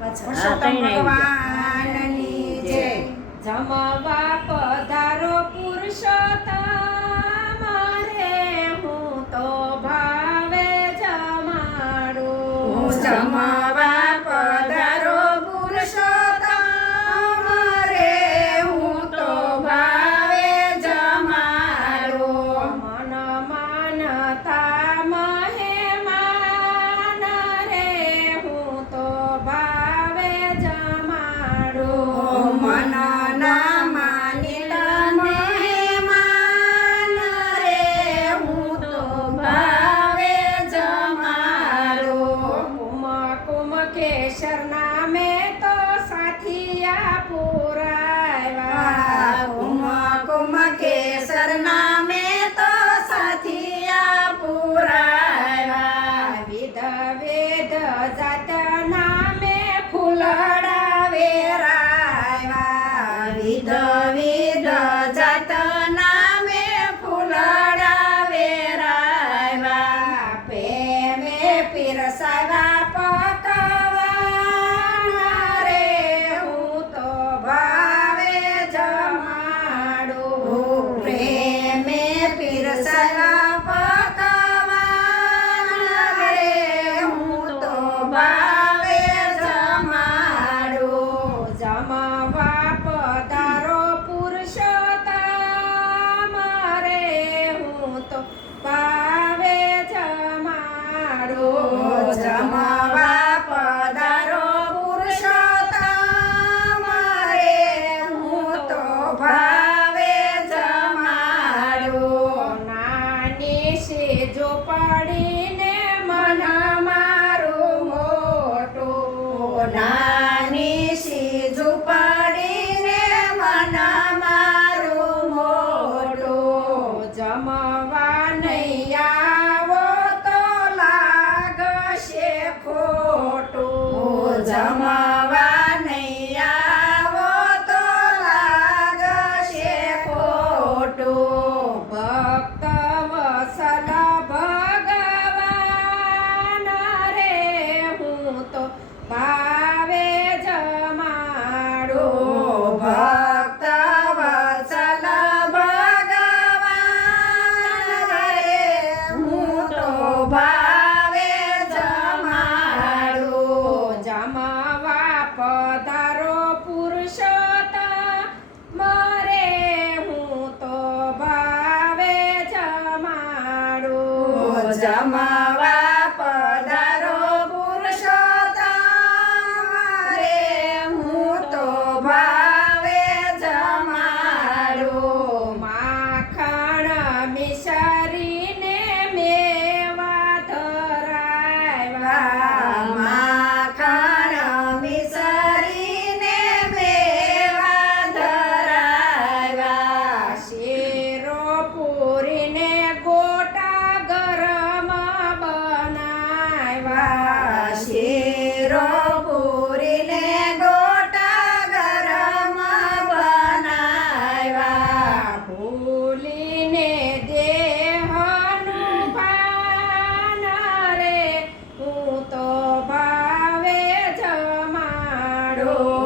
પુરુષોત્તમ ભગવાનની જય. જમવા પધારો પુરુષોત્તમ રે, હું તો ભાવે જમાડું. જમવા પધારો પુરુષોત્તમ રે, હું તો ભાવે જમાડું. મન માનતા મહેમાન રે, હું તો ભાવે જમાડું. મન ના માનીતા મહેમાન રે, હું તો ભાવે જમાડું. કુમ કેસર નામે તો સાથિયા પુરાવ્યા. કુમ કેસર નામે તો સાથિયા પુરાવ્યા. વિધ વેદ જાત નામે ફૂલડા વેરાવ્યા. વિધ વિધ જાત નામે ફૂલડા વેરાવ્યા. પ્રેમે પીરસાવ્યા પકવાન રે, હું તો ભાવે જમાડું. પ્રેમે પીરસાવ્યા પકવાન રે, હું તો ભાવે જમાડું. જમવા પધારો પુરુષોત્તમ રે, હું તો ભાવે જમાડું. જમવા પધારો પુરુષોત્તમ રે, હું તો ભાવે જમાડું. નાની સેજો પડીને મન મારું મોટું. નાની સીજુ પડીને મન મારું મોટું. જમવા નહીં આવો તો લાગશે ખોટું. જમવા નહીં આવો તો લાગશે ખોટું. ભક્ત વસલ ભગવાન રે, હું તો ભાવે જમાડું. ભક્ત વત્સલ ભગવાન રે, હું તો ભાવે જમાડું. જમવા પધારો પુરુષોત્તમ રે, હું તો ભાવે જમાડું. જમવા પધારો પુરુષોત્તમ રે, હું તો ભાવે જમાડું. માખણ મિસરીને મેવા ધરાવ્યા. માખણ મિસરીને મેવા ધરાવ્યા. શેરો પૂરીને ગોટા ગરમ બનાવ્યા. શેરો પૂરીને ગોટા ગરમ બનાવ્યા. ભૂલીને દેહનું ભાન રે, હું તો ભાવે જમાડું.